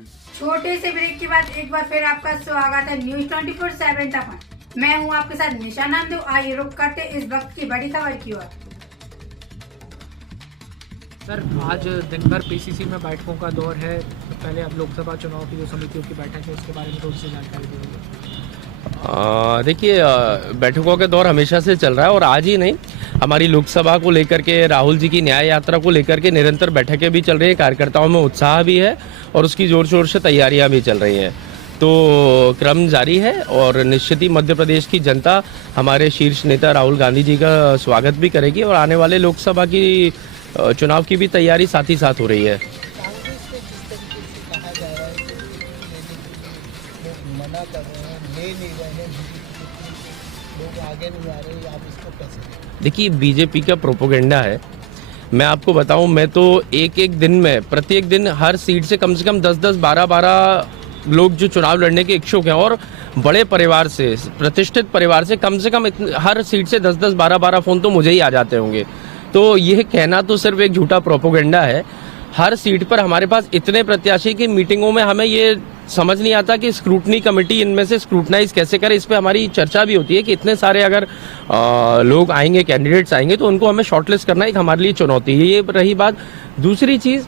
छोटे से ब्रेक के बाद एक बार फिर आपका स्वागत है न्यूज 24/7 तक। मैं हूं आपके साथ निशा नामदेव। आइए रुक करते इस वक्त की बड़ी खबर की ओर। सर, आज दिन भर पीसीसी में बैठकों का दौर है। पहले अब लोकसभा चुनाव की जो समितियों की बैठक है उसके बारे में थोड़ी सी जानकारी दीजिए। देखिए, बैठकों का दौर हमेशा से चल रहा है और आज ही नहीं, हमारी लोकसभा को लेकर के, राहुल जी की न्याय यात्रा को लेकर के निरंतर बैठकें भी चल रही है। कार्यकर्ताओं में उत्साह भी है और उसकी जोर शोर से तैयारियां भी चल रही हैं। तो क्रम जारी है और निश्चित ही मध्य प्रदेश की जनता हमारे शीर्ष नेता राहुल गांधी जी का स्वागत भी करेगी और आने वाले लोकसभा की चुनाव की भी तैयारी साथ ही साथ हो रही है। कांग्रेस से जिस तरीके से कहा जा रहा है कि लोग मना कर रहे हैं, ले नहीं रहे हैं, लोग आगे नहीं आ रहे, आप इसको कैसे? देखिए, बीजेपी का प्रोपोगेंडा है। मैं आपको बताऊं, मैं तो एक दिन में प्रत्येक दिन हर सीट से कम 10-10, 12-12 लोग जो चुनाव लड़ने के इच्छुक हैं और बड़े परिवार से, प्रतिष्ठित परिवार से कम हर सीट से 10-10, 12-12 फोन तो मुझे ही आ जाते होंगे। तो यह कहना तो सिर्फ एक झूठा प्रोपोगेंडा है। हर सीट पर हमारे पास इतने प्रत्याशी की मीटिंगों में हमें ये समझ नहीं आता कि स्क्रूटनी कमेटी इनमें से स्क्रूटनाइज कैसे करे। इस पे हमारी चर्चा भी होती है कि इतने सारे अगर लोग आएंगे, कैंडिडेट्स आएंगे, तो उनको हमें शॉर्टलिस्ट करना एक हमारे लिए चुनौती है। ये रही बात। दूसरी चीज,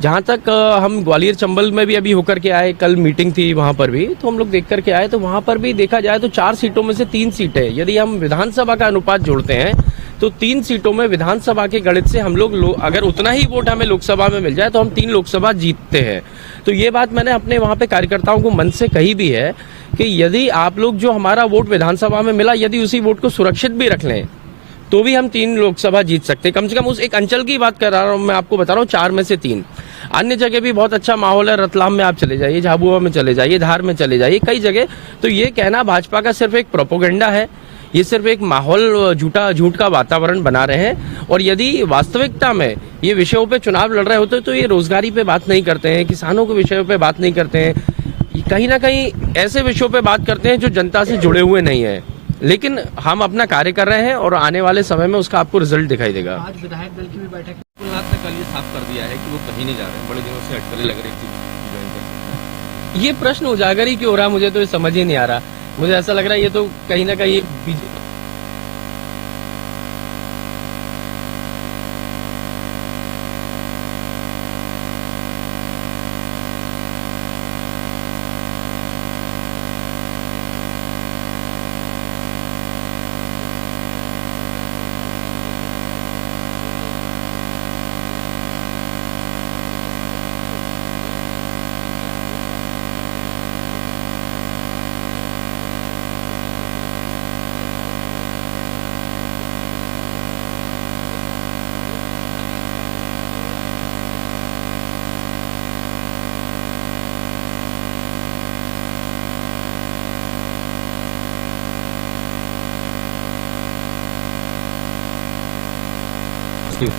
जहाँ तक हम ग्वालियर चंबल में भी अभी होकर के आए, कल मीटिंग थी वहां पर भी, तो हम लोग देख करके आए, तो वहां पर भी देखा जाए तो 4 सीटों में से 3 सीटें, यदि हम विधानसभा का अनुपात जोड़ते हैं तो 3 सीटों में विधानसभा के गणित से हम लोग अगर उतना ही वोट हमें लोकसभा में मिल जाए तो हम 3 लोकसभा जीतते हैं। तो ये बात मैंने अपने वहां पे कार्यकर्ताओं को मन से कही भी है कि यदि आप लोग जो हमारा वोट विधानसभा में मिला, यदि उसी वोट को सुरक्षित भी रख लें तो भी हम 3 लोकसभा जीत सकते हैं। कम से कम उस एक अंचल की बात कर रहा हूं मैं, आपको बता रहा हूँ 4 में से 3। अन्य जगह भी बहुत अच्छा माहौल है। रतलाम में आप चले जाइए, झाबुआ में चले जाइए, धार में चले जाइए, कई जगह। तो ये कहना भाजपा का सिर्फ एक प्रोपोगेंडा है। ये सिर्फ एक माहौल, झूठ का वातावरण बना रहे हैं। और यदि वास्तविकता में ये विषयों पे चुनाव लड़ रहे होते तो ये रोजगारी पे बात नहीं करते हैं, किसानों के विषयों पे बात नहीं करते हैं, कहीं ना कहीं ऐसे विषयों पे बात करते हैं जो जनता से जुड़े हुए नहीं है। लेकिन हम अपना कार्य कर रहे हैं और आने वाले समय में उसका आपको रिजल्ट दिखाई देगा। आज विधायक दल की भी बैठक कुलनाथ ने कल ये साफ कर दिया है कि वो कहीं नहीं जा रहे हैं। बड़े दिनों से अटकलें लग रही थी। ये प्रश्न उजागर ही क्यों हो रहा है, मुझे तो ये समझ ही नहीं आ रहा। मुझे ऐसा लग रहा है ये तो कहीं ना कहीं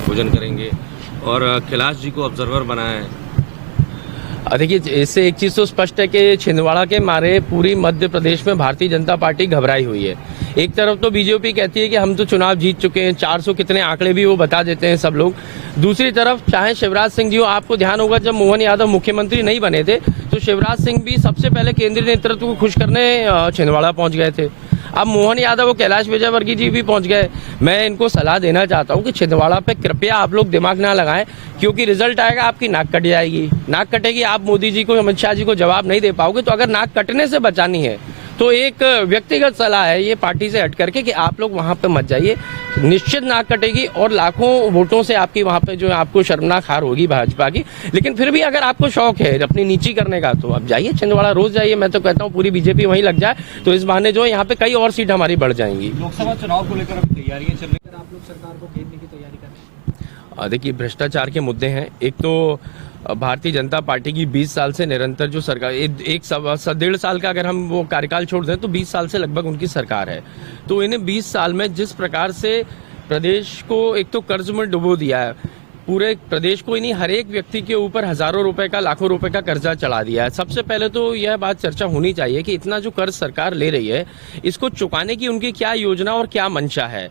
भोजन करेंगे और कैलाश जी को ऑब्जर्वर बनाया है। देखिए, इससे एक चीज तो स्पष्ट है कि छिंदवाड़ा के मारे पूरी मध्य प्रदेश में भारतीय जनता पार्टी घबराई हुई है। एक तरफ तो बीजेपी कहती है कि हम तो चुनाव जीत चुके हैं, 400 कितने आंकड़े भी वो बता देते हैं सब लोग। दूसरी तरफ चाहे शिवराज सिंह जी हो, आपको ध्यान होगा जब मोहन यादव मुख्यमंत्री नहीं बने थे तो शिवराज सिंह भी सबसे पहले केंद्रीय नेतृत्व को खुश करने छिंदवाड़ा पहुंच गए थे। अब मोहन यादव और कैलाश विजयवर्गीय जी भी पहुंच गए। मैं इनको सलाह देना चाहता हूं कि छिंदवाड़ा पे कृपया आप लोग दिमाग ना लगाएं, क्योंकि रिजल्ट आएगा आपकी नाक कट जाएगी। नाक कटेगी, आप मोदी जी को, अमित शाह जी को जवाब नहीं दे पाओगे। तो अगर नाक कटने से बचानी है तो एक व्यक्तिगत सलाह है ये पार्टी से हट करके कि आप लोग वहां पे मत जाइए। निश्चित नाक कटेगी और लाखों वोटों से आपकी वहां पे जो आपको शर्मनाक हार होगी भाजपा की। लेकिन फिर भी अगर आपको शौक है अपनी नीची करने का तो आप जाइए छिंदवाड़ा, रोज जाइए। मैं तो कहता हूँ पूरी बीजेपी वहीं लग जाए तो इस बहाने जो है यहाँ पे कई और सीट हमारी बढ़ जाएंगी। लोकसभा चुनाव को लेकर अभी तैयारियां चल रही अगर आप लोग सरकार को घेरने की तैयारी कर रहे हैं? देखिए, भ्रष्टाचार के मुद्दे हैं। एक तो भारतीय जनता पार्टी की 20 साल से निरंतर जो सरकार, 1.5 साल का अगर हम वो कार्यकाल छोड़ दें तो 20 साल से लगभग उनकी सरकार है। तो इन्हें 20 साल में जिस प्रकार से प्रदेश को एक तो कर्ज में डुबो दिया है, पूरे प्रदेश को इन्हीं हर एक व्यक्ति के ऊपर हजारों रुपए का, लाखों रुपए का कर्जा चढ़ा दिया है। सबसे पहले तो यह बात चर्चा होनी चाहिए कि इतना जो कर्ज सरकार ले रही है इसको चुकाने की उनकी क्या योजना और क्या मंशा है।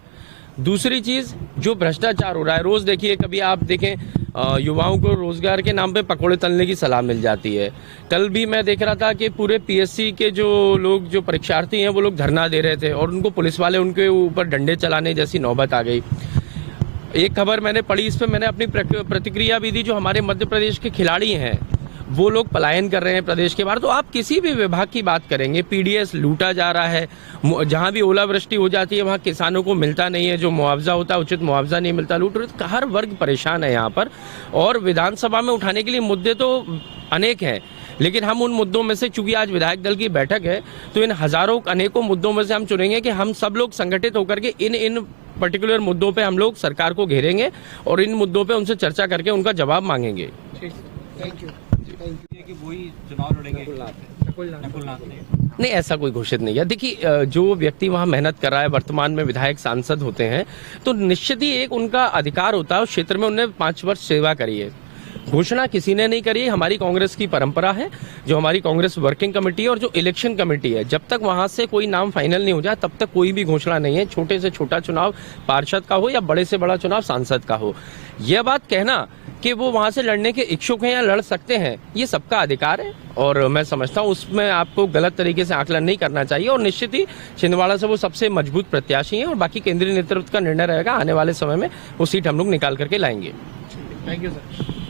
दूसरी चीज, जो भ्रष्टाचार हो रहा है, रोज देखिए, कभी आप देखें युवाओं को रोजगार के नाम पे पकौड़े तलने की सलाह मिल जाती है। कल भी मैं देख रहा था कि पूरे पीएससी के जो लोग, जो परीक्षार्थी हैं, वो लोग धरना दे रहे थे और उनको पुलिस वाले उनके ऊपर डंडे चलाने जैसी नौबत आ गई। एक खबर मैंने पढ़ी, इस पे मैंने अपनी प्रतिक्रिया भी दी। जो हमारे मध्य प्रदेश के खिलाड़ी हैं वो लोग पलायन कर रहे हैं प्रदेश के बाहर। तो आप किसी भी विभाग की बात करेंगे, पीडीएस लूटा जा रहा है, जहां भी ओलावृष्टि हो जाती है वहां किसानों को मिलता नहीं है, जो मुआवजा होता है उचित मुआवजा नहीं मिलता, लूट रहे। हर वर्ग परेशान है यहाँ पर। और विधानसभा में उठाने के लिए मुद्दे तो अनेक हैं, लेकिन हम उन मुद्दों में से, चूंकि आज विधायक दल की बैठक है, तो इन हजारों अनेकों मुद्दों में से हम चुनेंगे कि हम सब लोग संगठित होकर के इन पर्टिकुलर मुद्दों पे हम लोग सरकार को घेरेंगे और इन मुद्दों पे उनसे चर्चा करके उनका जवाब मांगेंगे। Thank you. कि वही चुनाव लड़ेंगे नकुलनाथ ने। नहीं, ऐसा कोई घोषित नहीं है। देखिए, जो व्यक्ति वहां मेहनत कर रहा है, वर्तमान में विधायक सांसद होते हैं, तो निश्चित ही एक उनका अधिकार होता है। उस क्षेत्र में उन्होंने 5 वर्ष सेवा करी है। घोषणा किसी ने नहीं करी। हमारी कांग्रेस की परंपरा है, जो हमारी कांग्रेस वर्किंग कमेटी है और जो इलेक्शन कमेटी है, जब तक वहां से कोई नाम फाइनल नहीं हो जाए तब तक कोई भी घोषणा नहीं है। छोटे से छोटा चुनाव पार्षद का हो या बड़े से बड़ा चुनाव सांसद का हो, यह बात कहना कि वो वहां से लड़ने के इच्छुक हैं या लड़ सकते हैं, ये सबका अधिकार है। और मैं समझता हूं उसमें आपको गलत तरीके से आकलन नहीं करना चाहिए। और निश्चित ही छिंदवाड़ा से वो सबसे मजबूत प्रत्याशी हैं और बाकी केंद्रीय नेतृत्व का निर्णय रहेगा। आने वाले समय में वो सीट हम लोग निकाल करके लाएंगे। Thank you sir.